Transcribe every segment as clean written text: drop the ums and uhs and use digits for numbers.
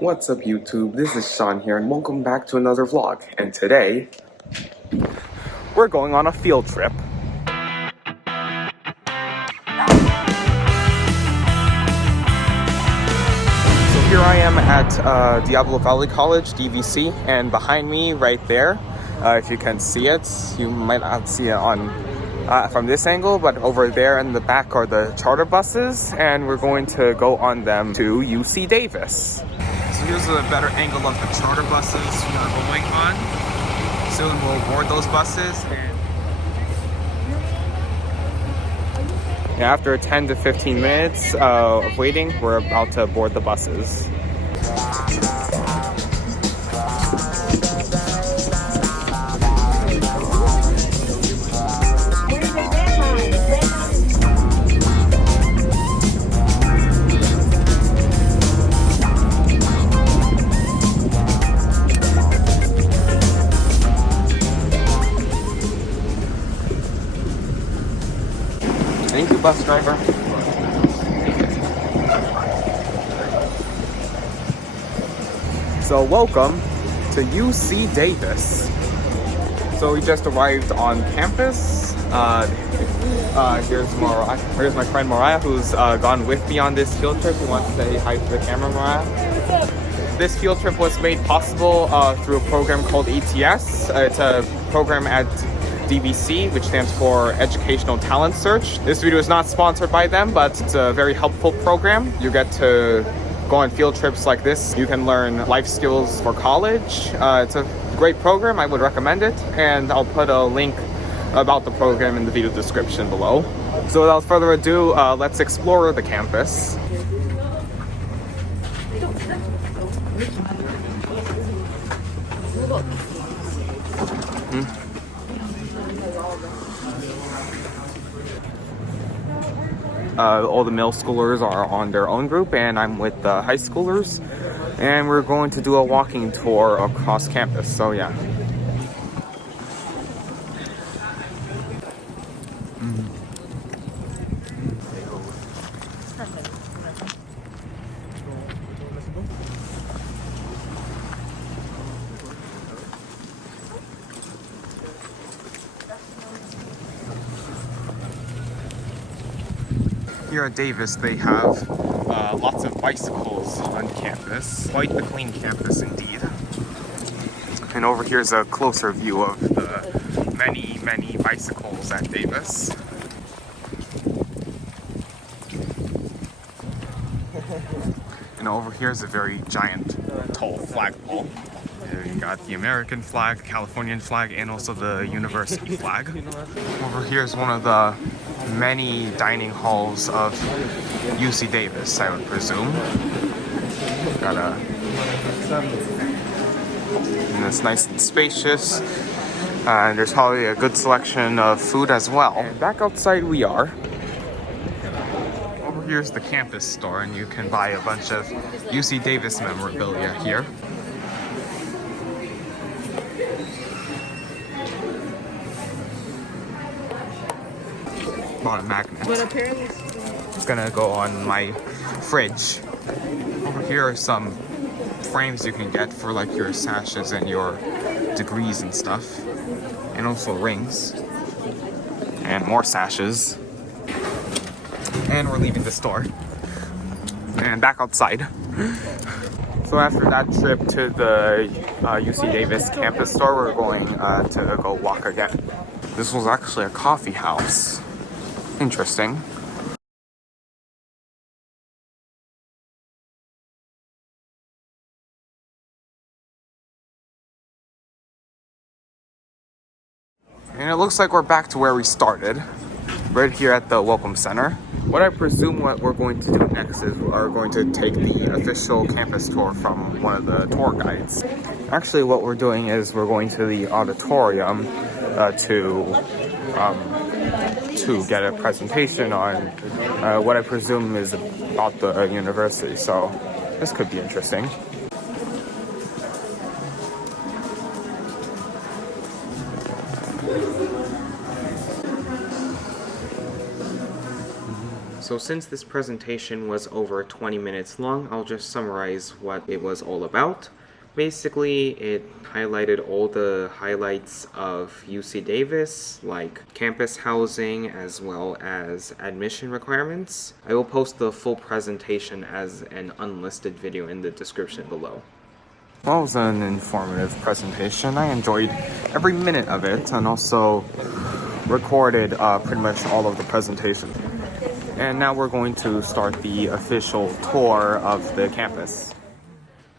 What's up YouTube, this is Sean here and welcome back to another vlog. And today, we're going on a field trip. So here I am at Diablo Valley College, DVC, and behind me right there, if you can see it, you might not see it on from this angle, but over there in the back are the charter buses, and we're going to go on them to UC Davis. So here's a better angle of the charter buses we are going on. Soon we'll board those buses. And after 10 to 15 minutes of waiting, we're about to board the buses. Thank you, bus driver. So welcome to UC Davis. So we just arrived on campus. Here's my friend Mariah, who's gone with me on this field trip. You want to say hi to the camera, Mariah? This field trip was made possible through a program called ETS. It's a program at DVC, which stands for Educational Talent Search. This video is not sponsored by them, but it's a very helpful program. You get to go on field trips like this. You can learn life skills for college. It's a great program. I would recommend it, and I'll put a link about the program in the video description below. So without further ado, let's explore the campus. All the middle schoolers are on their own group, and I'm with the high schoolers, and we're going to do a walking tour across campus. So yeah. Here at Davis, they have lots of bicycles on campus. Quite the clean campus indeed. And over here is a closer view of the many, many bicycles at Davis. And over here is a very giant, tall flagpole. You got the American flag, Californian flag, and also the university flag. Over here is one of the many dining halls of UC Davis, I would presume. And it's nice and spacious. And there's probably a good selection of food as well. And back outside we are. Over here's the campus store, and you can buy a bunch of UC Davis memorabilia here. Bought a magnet. But apparently it's gonna go on my fridge. Over here are some frames you can get for like your sashes and your degrees and stuff. And also rings. And more sashes. And we're leaving the store. And back outside. So after that trip to the UC Davis campus store, we're going to go walk again. This was actually a coffee house. Interesting. And it looks like we're back to where we started, right here at the Welcome Center. What I presume what we're going to do next is we're going to take the official campus tour from one of the tour guides. Actually, what we're doing is we're going to the auditorium to get a presentation on what I presume is about the university. So this could be interesting. So since this presentation was over 20 minutes long, I'll just summarize what it was all about. Basically, it highlighted all the highlights of UC Davis, like campus housing as well as admission requirements. I will post the full presentation as an unlisted video in the description below. Well, it was an informative presentation. I enjoyed every minute of it and also recorded pretty much all of the presentation. And now we're going to start the official tour of the campus.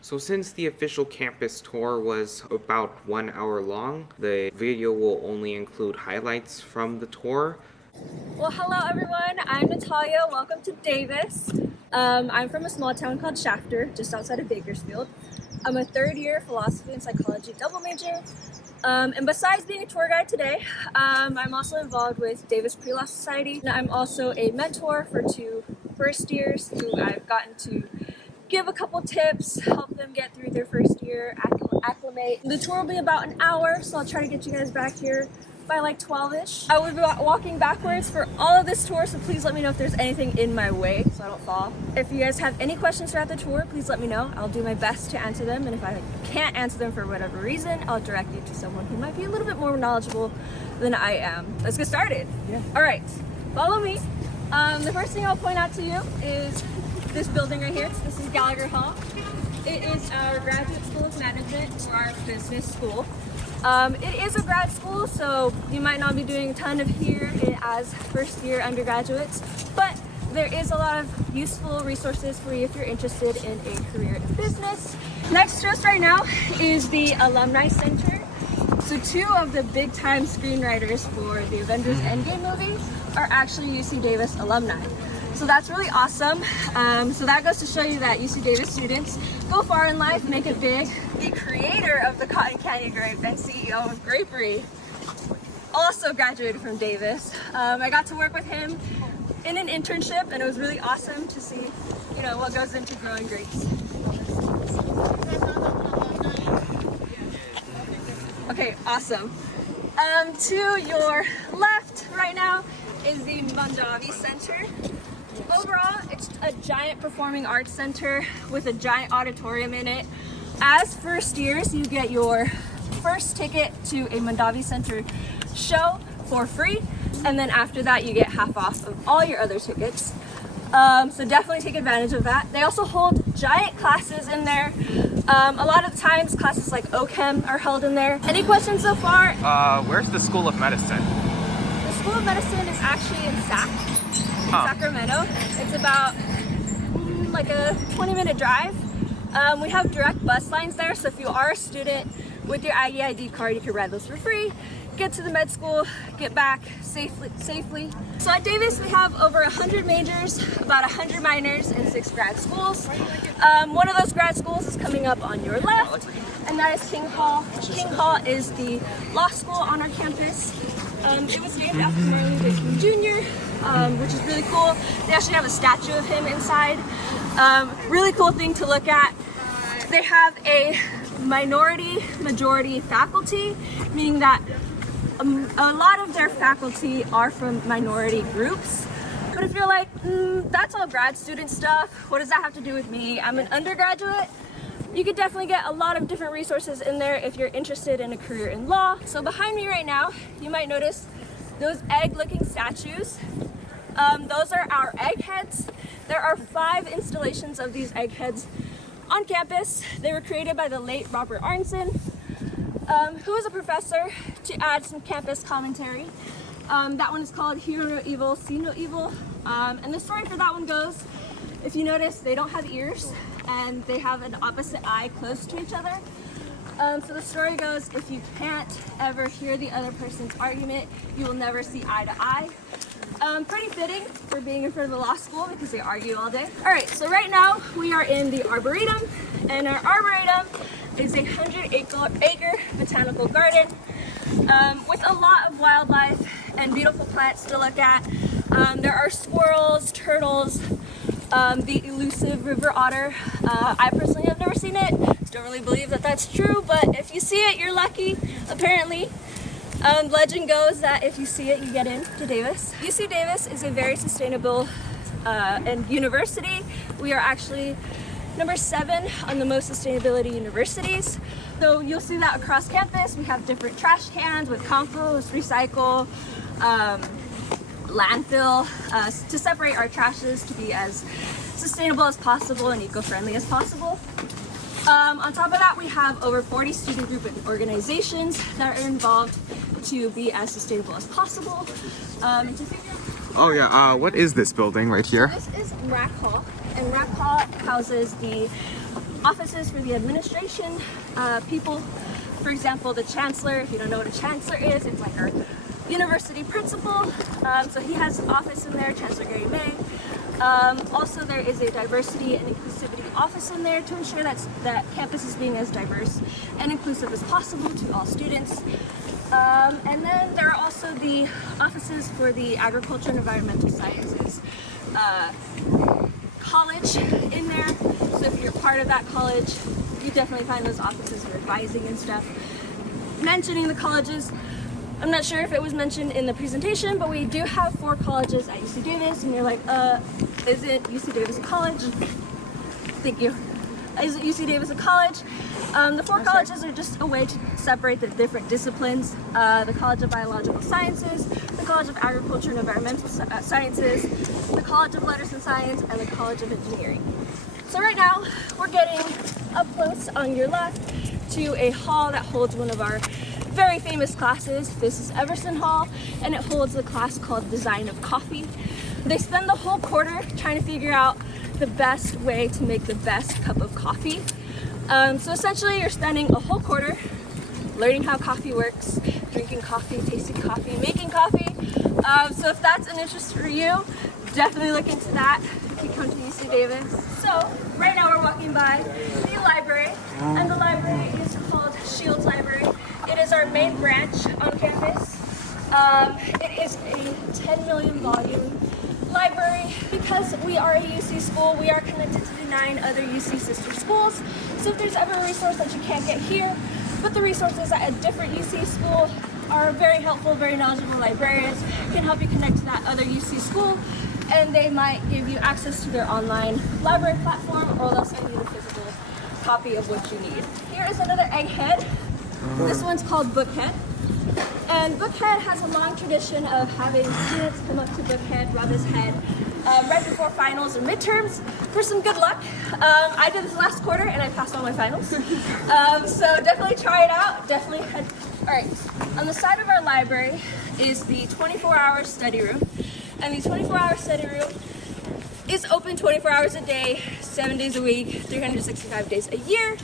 So since the official campus tour was about 1 hour long, the video will only include highlights from the tour. Well, hello everyone, I'm Natalia. Welcome to Davis. I'm from a small town called Shafter, just outside of Bakersfield. I'm a third year philosophy and psychology double major. And besides being a tour guide today, I'm also involved with Davis Pre-Law Society. And I'm also a mentor for 2 first years who I've gotten to give a couple tips, help them get through their first year, acclimate. The tour will be about an hour, so I'll try to get you guys back here by like 12-ish. I will be walking backwards for all of this tour, so please let me know if there's anything in my way so I don't fall. If you guys have any questions throughout the tour, please let me know. I'll do my best to answer them, and if I can't answer them for whatever reason, I'll direct you to someone who might be a little bit more knowledgeable than I am. Let's get started. Yeah. All right, follow me. The first thing I'll point out to you is this building right here. This is Gallagher Hall. It is our graduate school of management or our business school. It is a grad school, so you might not be doing a ton of here as first year undergraduates, but there is a lot of useful resources for you if you're interested in a career in business. Next to us right now is the Alumni Center. So 2 of the big time screenwriters for the Avengers Endgame movie are actually UC Davis alumni. So that's really awesome. So that goes to show you that UC Davis students go far in life, make it big. The creator of the Cotton Candy Grape and CEO of Grapery also graduated from Davis. I got to work with him in an internship, and it was really awesome to see, you know, what goes into growing grapes. Okay, awesome. To your left right now is the Mondavi Center. Overall, it's a giant performing arts center with a giant auditorium in it. As first years, you get your first ticket to a Mondavi Center show for free, and then after that you get half off of all your other tickets. So definitely take advantage of that. They also hold giant classes in there. A lot of times classes like OChem are held in there. Any questions so far? Where's the School of Medicine? The School of Medicine is actually in Sacramento. It's about like a 20-minute drive. We have direct bus lines there, so if you are a student with your Aggie ID card, you can ride those for free, get to the med school, get back safely. So at Davis, we have over 100 majors, about 100 minors, and 6 grad schools. One of those grad schools is coming up on your left, and that is King Hall. King Hall is the law school on our campus. It was named after Martin Luther King Jr., which is really cool. They actually have a statue of him inside. Really cool thing to look at. They have a minority-majority faculty, meaning that a lot of their faculty are from minority groups. But if you're like, that's all grad student stuff, what does that have to do with me? I'm an undergraduate. You could definitely get a lot of different resources in there if you're interested in a career in law. So behind me right now, you might notice those egg-looking statues. Those are our egg heads. There are 5 installations of these egg heads on campus. They were created by the late Robert Arnson, who was a professor, to add some campus commentary. That one is called Hear No Evil, See No Evil. And the story for that one goes, if you notice, they don't have ears and they have an opposite eye close to each other. So the story goes, if you can't ever hear the other person's argument, you will never see eye to eye. Pretty fitting for being in front of a law school because they argue all day. All right, so right now we are in the Arboretum, and our Arboretum is a 100-acre botanical garden with a lot of wildlife and beautiful plants to look at. There are squirrels, turtles, the elusive river otter. I personally have never seen it. Don't really believe that that's true, but if you see it, you're lucky, apparently. Legend goes that if you see it, you get into Davis. UC Davis is a very sustainable and university. We are actually number 7 on the most sustainability universities. So you'll see that across campus. We have different trash cans with compost, recycle, landfill, to separate our trashes to be as sustainable as possible and eco-friendly as possible. On top of that, we have over 40 student group and organizations that are involved to be as sustainable as possible. Oh yeah, what is this building right here? This is Rack Hall, and Rack Hall houses the offices for the administration, people. For example, the chancellor. If you don't know what a chancellor is, it's like our university principal. So he has an office in there, Chancellor Gary May. Also, there is a diversity and inclusivity office in there to ensure that campus is being as diverse and inclusive as possible to all students. And then there are also the offices for the agriculture and environmental sciences college in there. So if you're part of that college, you definitely find those offices for advising and stuff. Mentioning the colleges, I'm not sure if it was mentioned in the presentation, but we do have 4 colleges at UC Davis, and you're like, isn't UC Davis a college? Thank you. Isn't UC Davis a college? The 4 colleges are just a way to separate the different disciplines. The College of Biological Sciences, the College of Agriculture and Environmental Sciences, the College of Letters and Science, and the College of Engineering. So right now, we're getting up close on your left to a hall that holds one of our very famous classes. This is Everson Hall, and it holds a class called Design of Coffee. They spend the whole quarter trying to figure out the best way to make the best cup of coffee. So essentially you're spending a whole quarter learning how coffee works, drinking coffee, tasting coffee, making coffee. So if that's an interest for you, definitely look into that if you come to UC Davis. So right now we're walking by the library, and the library is called Shields Library. It is our main branch on campus. It is a 10 million volume library. Because we are a UC school, we are connected to the 9 other UC sister schools. So if there's ever a resource that you can't get here, but the resources at a different UC school are very helpful, very knowledgeable librarians, can help you connect to that other UC school, and they might give you access to their online library platform, or they'll send you the physical copy of what you need. Here is another egghead. This one's called Bookhead. And Bookhead has a long tradition of having students come up to Bookhead, rub his head, right before finals and midterms for some good luck. I did this last quarter and I passed all my finals. So definitely try it out. Definitely head. All right, on the side of our library is the 24-hour study room. And the 24-hour study room is open 24 hours a day, 7 days a week, 365 days a year.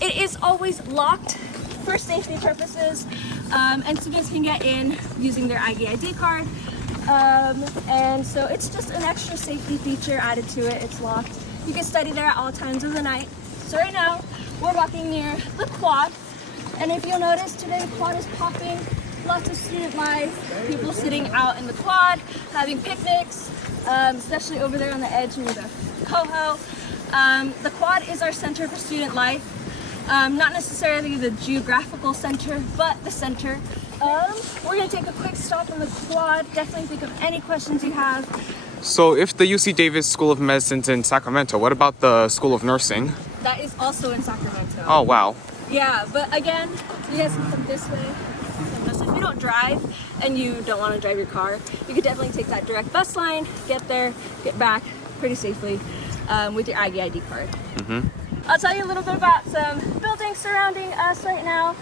It is always locked for safety purposes, and students can get in using their ID card. And so it's just an extra safety feature added to it. It's locked. You can study there at all times of the night. So right now, we're walking near the quad. And if you'll notice, today the quad is popping. Lots of student life, people sitting out in the quad, having picnics, especially over there on the edge near the Coho. The quad is our center for student life. Not necessarily the geographical center, but the center. We're gonna take a quick stop on the quad. Definitely think of any questions you have. So if the UC Davis School of Medicine's in Sacramento, what about the School of Nursing? That is also in Sacramento. Oh, wow. Yeah, but again, you guys can come this way. So if you don't drive and you don't want to drive your car, you could definitely take that direct bus line, get there, get back pretty safely with your ID card. I'll tell you a little bit about some buildings surrounding us right now.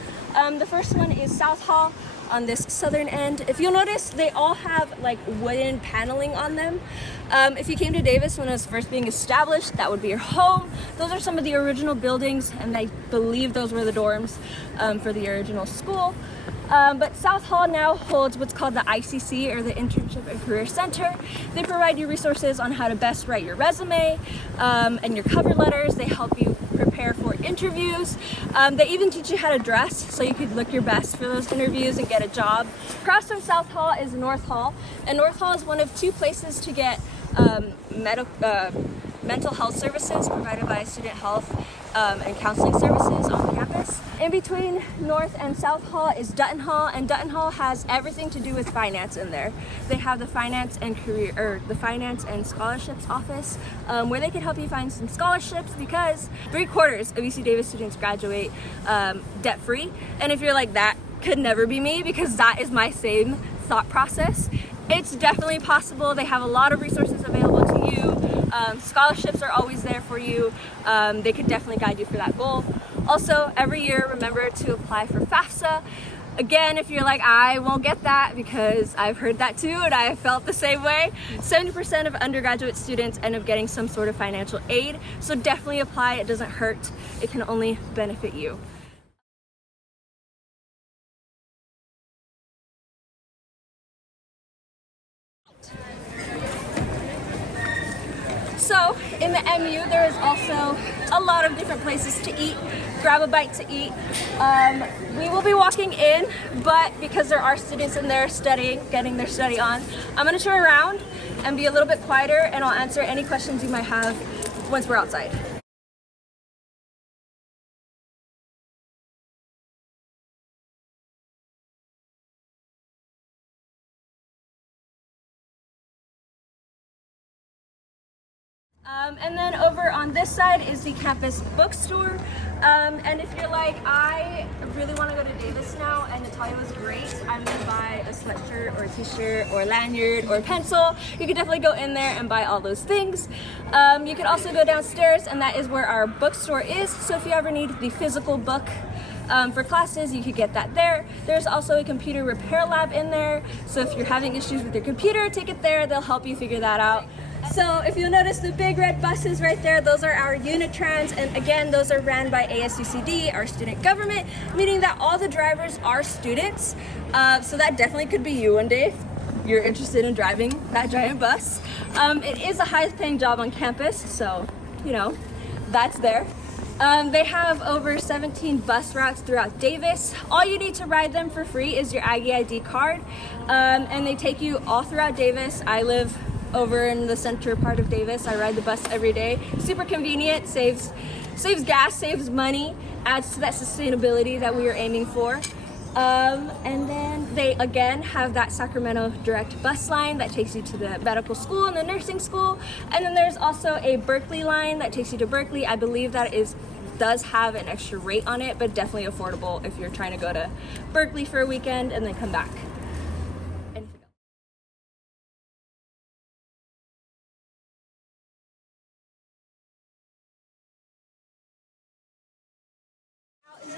The first one is South Hall on this southern end. If you'll notice, they all have like wooden paneling on them. If you came to Davis when it was first being established, that would be your home. Those are some of the original buildings, and I believe those were the dorms for the original school. But South Hall now holds what's called the ICC, or the Internship and Career Center. They provide you resources on how to best write your resume and your cover letters. They help you prepare for interviews. They even teach you how to dress so you could look your best for those interviews and get a job. Across from South Hall is North Hall, and North Hall is one of 2 places to get mental health services provided by Student Health and Counseling Services on campus. Yes. In between North and South Hall is Dutton Hall, and Dutton Hall has everything to do with finance in there. They have the finance and scholarships office, where they can help you find some scholarships, because 3/4 of UC Davis students graduate debt-free. And if you're like, that could never be me, because that is my same thought process, it's definitely possible. They have a lot of resources available to you. Scholarships are always there for you. They could definitely guide you for that goal. Also, every year, remember to apply for FAFSA. Again, if you're like, I won't get that, because I've heard that too, and I have felt the same way. 70% of undergraduate students end up getting some sort of financial aid, so definitely apply. It doesn't hurt. It can only benefit you. So in the MU, there is also a lot of different places to eat. Grab a bite to eat. We will be walking in, but because there are students in there studying, getting their study on, I'm gonna turn around and be a little bit quieter, and I'll answer any questions you might have once we're outside. And then over on this side is the campus bookstore. And if you're like, I really want to go to Davis now, and Natalia was great, I'm going to buy a sweatshirt or a t-shirt or a lanyard or a pencil, you can definitely go in there and buy all those things. You can also go downstairs, and that is where our bookstore is. So if you ever need the physical book for classes, you could get that there. There's also a computer repair lab in there. So if you're having issues with your computer, take it there. They'll help you figure that out. So if you'll notice the big red buses right there, those are our unit trans, and again, those are ran by ASUCD, our student government, meaning that all the drivers are students. So that definitely could be you one day if you're interested in driving that giant bus. It is the highest paying job on campus, so you know, that's there. They have over 17 bus routes throughout Davis. All you need to ride them for free is your Aggie ID card, and they take you all throughout Davis. I live over in the center part of Davis. I ride the bus every day. Super convenient, saves gas, saves money, adds to that sustainability that we are aiming for. And then they again have that Sacramento direct bus line that takes you to the medical school and the nursing school. And then there's also a Berkeley line that takes you to Berkeley. I believe that does have an extra rate on it, but definitely affordable if you're trying to go to Berkeley for a weekend and then come back.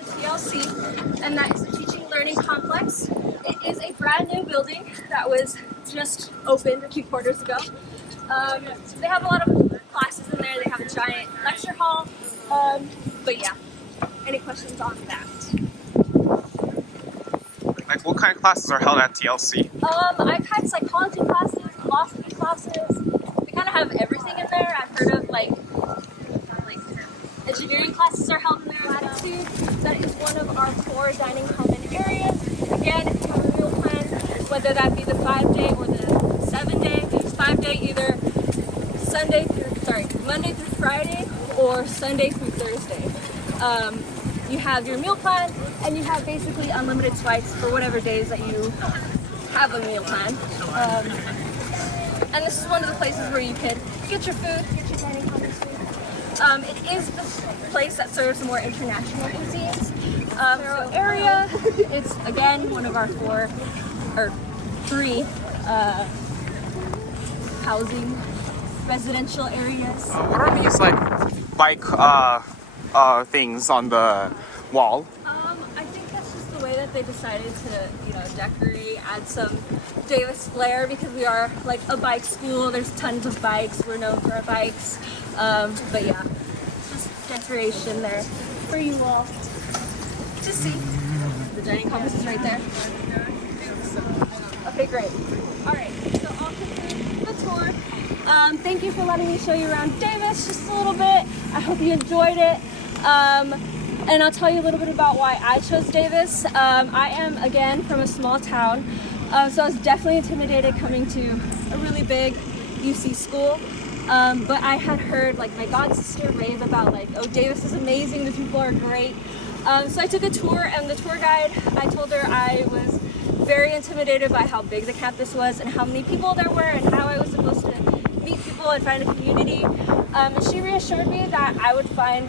TLC, and that is the Teaching Learning Complex. It is a brand new building that was just opened a few quarters ago. They have a lot of classes in there. They have a giant lecture hall. But yeah, any questions on that? Like, what kind of classes are held at TLC? I've had psychology classes, philosophy classes. We kind of have everything in there. I've heard of like engineering classes are held in their latitude. That is one of our 4 dining common areas. Again, if you have a meal plan, whether that be the 5-day or the 7-day, 5-day either Monday through Friday or Sunday through Thursday. You have your meal plan, and you have basically unlimited swipes for whatever days that you have a meal plan. And this is one of the places where you can get your food, get your dining common food. It is the place that serves more international cuisines. So area, it's again one of our 3 housing residential areas. What are these like bike things on the wall? I think that's just the way that they decided to, decorate, add some Davis flair, because we are like a bike school. There's tons of bikes. We're known for our bikes. But yeah, just decoration there for you all to see. The dining compass is right there. Okay, great. All right, so I'll conclude the tour. Thank you for letting me show you around Davis just a little bit. I hope you enjoyed it. And I'll tell you a little bit about why I chose Davis. I am, again, from a small town, so I was definitely intimidated coming to a really big UC school. But I had heard, like, my god sister rave about, like, oh, Davis is amazing, the people are great. So I took a tour, and the tour guide, I told her I was very intimidated by how big the campus was and how many people there were and how I was supposed to meet people and find a community. And she reassured me that I would find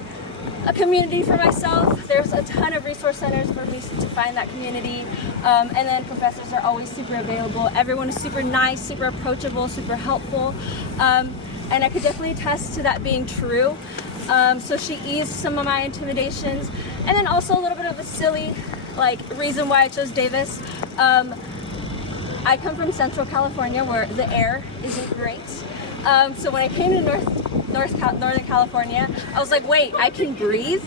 a community for myself. There's a ton of resource centers for me to find that community. And then professors are always super available. Everyone is super nice, super approachable, super helpful. And I could definitely attest to that being true. So she eased some of my intimidations. And then also a little bit of a silly reason why I chose Davis. I come from Central California where the air isn't great. So when I came to Northern California, I was like, wait, I can breathe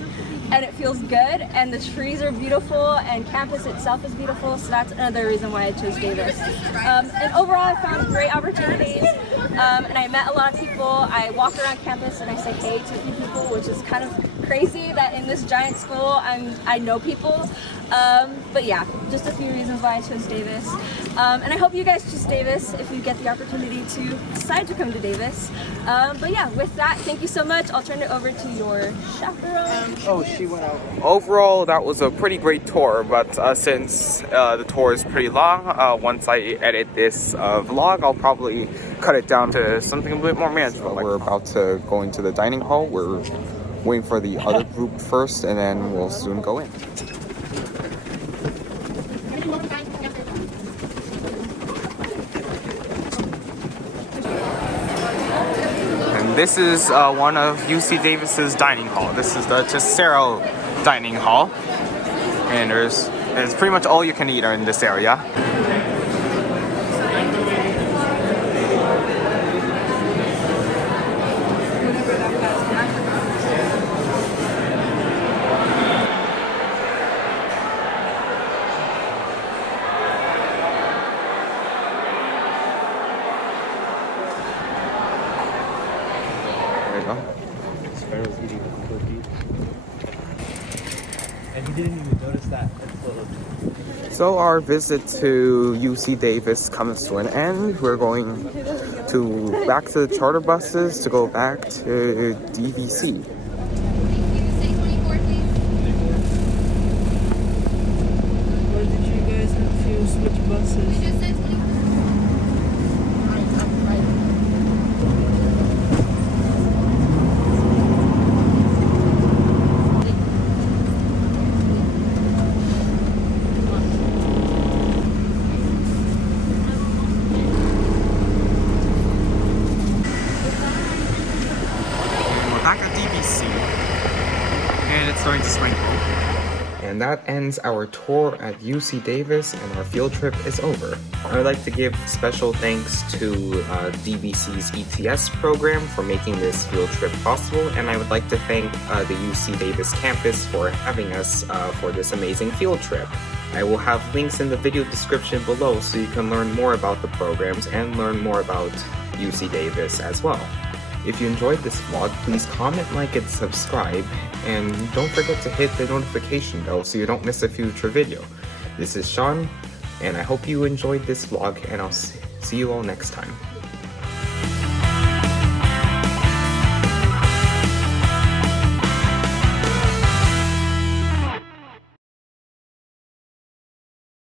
and it feels good, and the trees are beautiful and campus itself is beautiful, so that's another reason why I chose Davis. And overall I found great opportunities, and I met a lot of people. I walk around campus and I say hey to a few people, which is kind of crazy that in this giant school I know people. But yeah, just a few reasons why I chose Davis. And I hope you guys choose Davis if you get the opportunity to decide to come to Davis. But yeah, with that, thank you so much. I'll turn it over to your chaperone. Oh, she went out. Overall, that was a pretty great tour, but since the tour is pretty long, once I edit this vlog, I'll probably cut it down to something a bit more manageable. We're about to go into the dining hall. We're waiting for the other group first, and then we'll soon go in. And this is one of UC Davis's dining hall. This is the Cicero dining hall, and it's pretty much all you can eat in this area. Sparrow's eating a cookie. And he didn't even notice that. So our visit to UC Davis comes to an end. We're going back to the charter buses to go back to DVC. Or did you guys have to switch buses? Back at DVC, and it's starting to sprinkle. And that ends our tour at UC Davis, and our field trip is over. I would like to give special thanks to DVC's ETS program for making this field trip possible, and I would like to thank the UC Davis campus for having us for this amazing field trip. I will have links in the video description below so you can learn more about the programs and learn more about UC Davis as well. If you enjoyed this vlog, please comment, like, and subscribe, and don't forget to hit the notification bell so you don't miss a future video. This is Sean, and I hope you enjoyed this vlog, and I'll see you all next time.